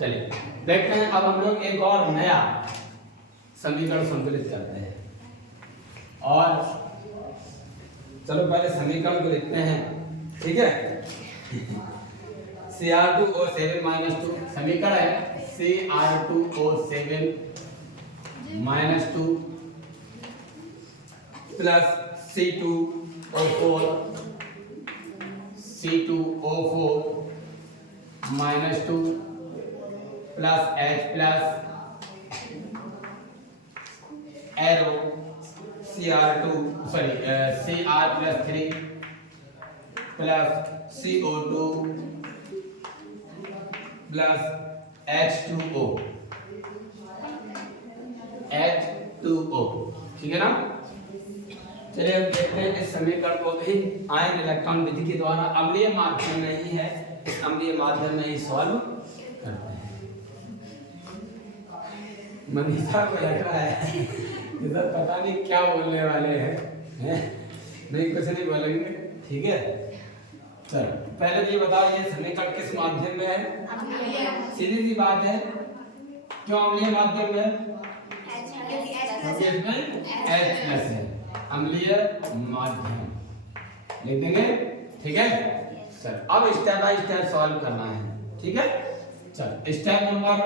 चलिए देखते हैं अब हम लोग एक और नया समीकरण संतुलित करते हैं। और चलो पहले समीकरण को लिखते हैं, ठीक है। Cr2O7 -2 समीकरण है Cr2O7 -2 plus C2O4 -2 plus H plus arrow Cr plus 3 plus CO2 plus H2O, ठीक है ना। चलिए अब देखते हैं इस समीकरण को भी आयन इलेक्ट्रॉन विधि के द्वारा अम्लीय माध्यम में ही है, इस अम्लीय माध्यम में ही सॉल्व करते हैं। मनीषा को लग रहा है इधर पता नहीं क्या बोलने वाले हैं, नहीं कुछ नहीं बोलेंगे, ठीक है। चलो पहले तो ये बताओ ये समीकरण किस माध्यम में है? सीधी सी बात है, क्यों अम्लीय माध्यम में? क्योंकि इसमें H प्लस है, अम्लीय माध्यम लिख देंगे, ठीक है। चल अब स्टेप बाय स्टेप सॉल्व करना है, ठीक है। चल स्टेप नंबर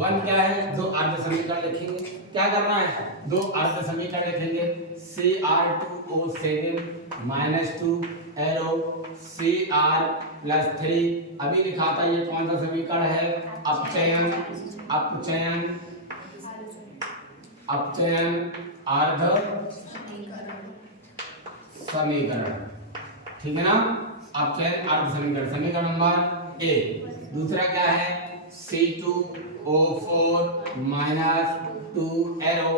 1 क्या है? दो अर्ध समीकरण लिखेंगे। क्या करना है? दो अर्ध समीकरण लिखेंगे। Cr2O7 -2 arrow Cr plus 3। अभी लिखा था ये कौन सा समीकरण है? अपचयन अर्ध समीकरण, ठीक है ना। अपचयन अर्ध समीकरण, समीकरण नंबर 1। दूसरा क्या है? C2O4 -2 arrow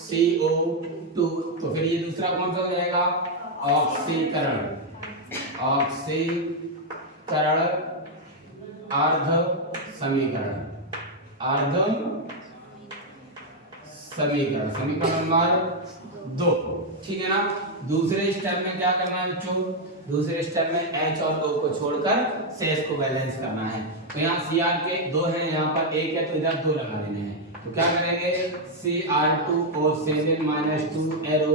CO2। तो फिर ये दूसरा कौन सा हो जाएगा? ऑक्सीकरण अर्ध समीकरण, समीकरण नंबर 2, ठीक है ना। दूसरे स्टेप में क्या करना है बच्चों? दूसरे स्टेप में H और O को छोड़कर शेष को बैलेंस करना है। तो यहाँ Cr के 2 हैं, यहाँ पर 1 है, तो इधर 2 लगा देने हैं। तो क्या करेंगे? Cr2O7 -2 एरो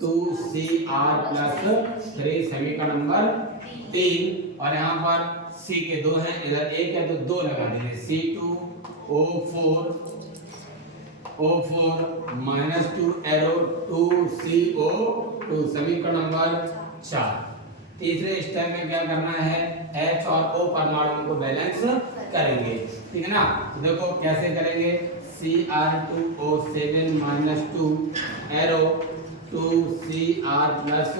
2Cr प्लस 3 समीकरण नंबर 3। और यहाँ पर C के 2 हैं, इधर 1 है, तो 2 लगा देंगे। C2O4 -2 एरो 2CO2 समीकरण नंबर 4। तीसरे स्टेप में क्या करना है? H और O परमाणुओं को बैलेंस करेंगे, ठीक है ना। तो देखो कैसे करेंगे? Cr2O7 -2 एरो 2Cr प्लस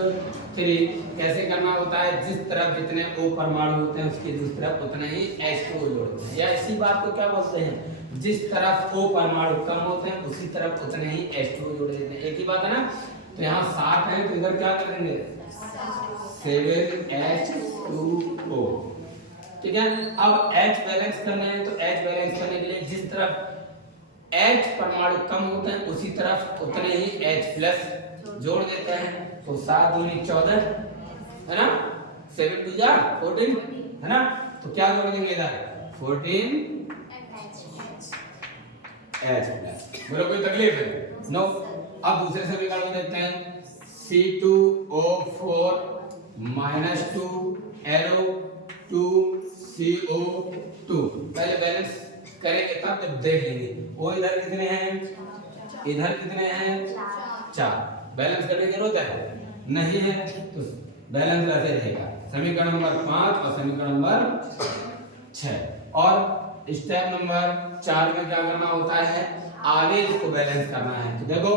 3 कैसे करना होता है? जिस तरफ जितने O परमाणु होते हैं उसके दूसरी तरफ उतने ही H2O जोड़ते हैं, या इसी बात को क्या बोलते हैं? जिस तरफ O परमाणु कम होते हैं उसी तरफ उतने ही H2O जोड़ देते हैं, एक ही बात है ना। तो यहाँ 7 है, तो इधर क्या कर देंगे? 7H2O, ठीक है। अब H बैलेंस करना है, तो H बैलेंस करने के लिए जिस तरफ H परमाणु कम होते हैं उसी तरफ उतने ही H प्लस जोड़ देते हैं। तो 7 दूनी 14 है ना, 7 2 जा 14 है ना। तो क्या जोड़ देंगे इधर? 14 H प्लस। बोलो कोई तकलीफ है? नो। अब दूसरे समीकरण को देखते हैं। C2O4 -2 arrow 2CO2। पहले बैलेंस करेंगे तब जब देख लेंगे। वो इधर कितने हैं? इधर कितने हैं? 4। बैलेंस करने की जरूरत है? नहीं है, तो बैलेंस ऐसे रहेगा। समीकरण नंबर 5 और समीकरण नंबर 6। और स्टेप नंबर 4 में क्या करना होता है? आवेश को बैलेंस करना है। तो देखो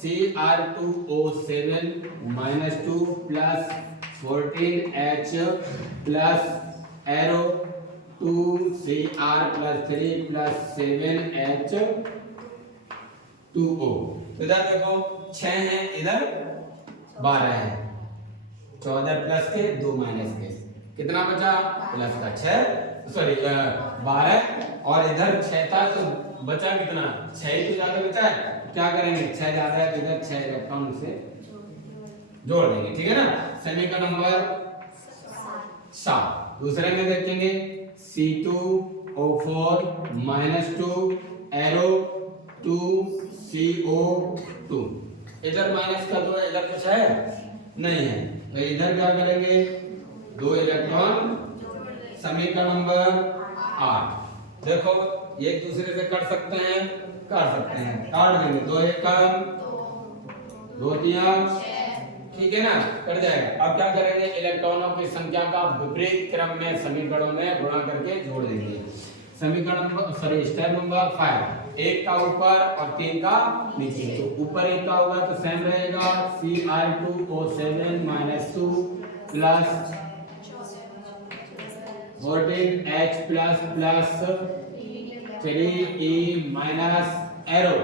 Cr2O7 -2 plus 14H plus arrow 2Cr plus 3 plus 7H2O। इधर देखो 6 हैं, इधर 12 है। 14 प्लस के 2 माइनस के, कितना बचा? प्लस का 6, सॉरी 12। और इधर 6 था तो बचा कितना? 6 ही तो ज्यादा बचा है। क्या करेंगे? 6 ज्यादा है तो इधर 6 इलेक्ट्रॉन से जोड़ देंगे, ठीक है ना। समीकरण नंबर 7। दूसरे में देखेंगे C2O4 -2 एरो 2CO2। इधर माइनस का 2 इधर कुछ है नहीं है, तो इधर क्या करेंगे 2 इलेक्ट्रॉन समीकरण नंबर 8। देखो एक दूसरे से कर सकते हैं, काट लेंगे 2 एकम 2 3 ठीक है ना, कट जाएगा। अब क्या करेंगे इलेक्ट्रॉनों की संख्या का विपरीत क्रम में समीकरणों में गुणा करके जोड़ देंगे। समीकरण नंबर स्टेप नंबर 5, 1 का ऊपर और 3 का नीचे। तो ऊपर 1 का होगा तो सेम रहेगा Cr2O7 -2 plus 14H plus 3E minus arrow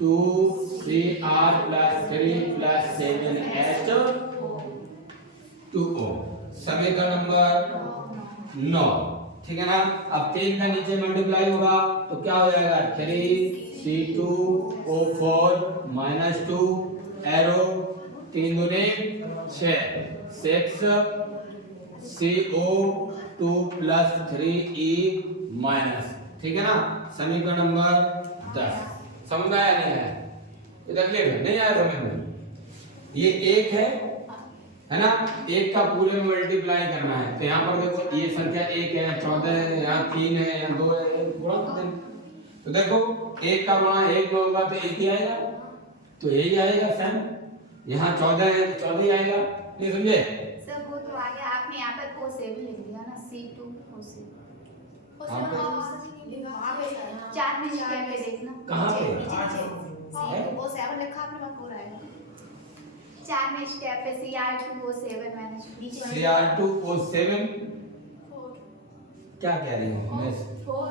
2Cr plus 3 plus 7H2O। समीकरण नंबर 9 ठीक है ना। अब 3 का नीचे मल्टीप्लाई होगा तो क्या हो जाएगा 3C2O4 -2 एरो 3 दूनी 6 6CO2 प्लस 3E माइनस ठीक है ना। समीकरण नंबर 10 समझ में आया नहीं आया? इधर लिख नहीं आया समझ में? ये 1 है ना, 1 का पूरे में मल्टीप्लाई करना है तो यहाँ पर देखो ये संख्या 1 है, 14 है, यहाँ 3 है, यहाँ 2 है, गुणा कर देना। तो देखो 1 का गुणा 1 में होगा तो 1 ही आएगा, तो यही आएगा सेम। यहाँ 14 है तो 14 ही आएगा, ये समझे? सर वो तो आ गया, आपने यहाँ पर O7 लिख दिया ना, C2O7। चार में स्टेप पे देखना कहाँ पे? O7 लिखा आपने वहाँ पूरा है। 4 में स्टेप पे Cr2O7 मैंने नीचे Cr2O7 क्या कह रही हूँ मैं?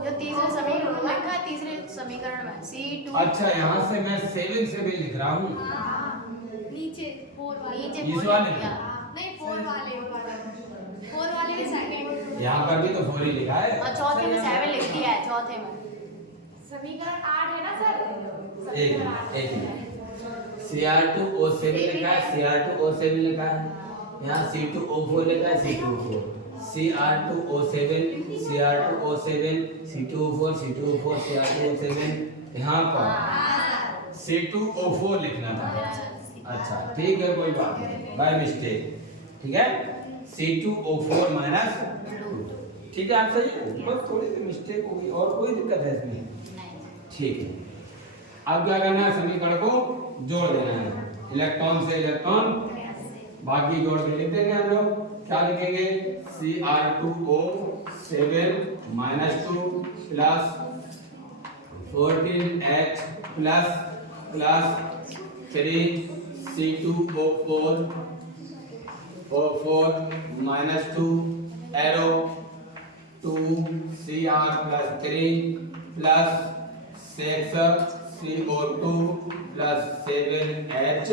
जो तीसरे समीकरण में लिखा है, तीसरे समीकरण में C2। अच्छा यहाँ से मैं 7 से भी लिख रहा हूँ। नीचे 4 वाले इस वाले में? नहीं 4 वाले के सेकंड। यहाँ पर भी तो 4 ही लिखा है और चौथे में 7 लिख दिया है, चौथे में समीकरण 8 है ना सर। एक Cr2O7 लिखा है, Cr2O7 लिखा है, यहाँ C2O4 लिखा है, C2O4 Cr2O7 C2O4 Cr2O7 यहाँ पर C2O4 लिखना था। अच्छा ठीक है कोई बात नहीं, बाय मिस्टेक ठीक है। C2O4 -2 ठीक है, आप सही हो, बस थोड़ी सी मिस्टेक हो गई और कोई दिक्कत है इसमें? ठीक है। अब क्या करना है समीकरण को जोड़ देना है, इलेक्ट्रॉन से इलेक्ट्रॉन बाकी जोड़ के लिख देंगे हम लोग। क्या लिखेंगे Cr2O7 -2 plus 14H plus 3C2O4 -2 arrow 2Cr plus 3 plus 6CO2 plus 7H2।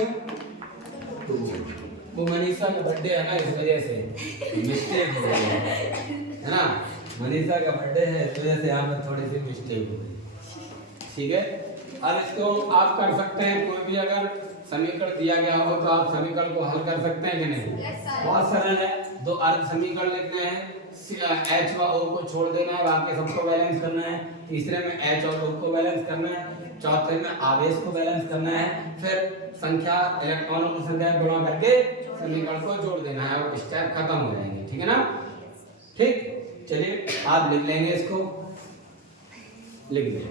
वो मनीषा का बर्थडे है ना, इस वजह से मिस्टेक हो गई है ना। मनीषा का बर्थडे है इस वजह से यहाँ पर थोड़ी सी मिस्टेक हो गई, ठीक है। अब इसको आप कर सकते हैं, कोई भी अगर समीकरण दिया गया हो तो आप समीकरण को हल कर सकते हैं कि नहीं? बहुत सरल है, 2 अर्ध समीकरण लिखने हैं, H व O को छोड़ देना है, बाकी सबको बैलेंस करना है। तीसरे में H और O को बैलेंस करना है, चौथे में आवेश को बैलेंस करना है, फिर संख्या इलेक्ट्रॉनों की संख्या गुणा करके समीकरण को जोड़ देना है और स्टेप खत्म हो जाएंगे, ठीक है ना। ठीक, चलिए आप लिख लेंगे, इसको लिख दें।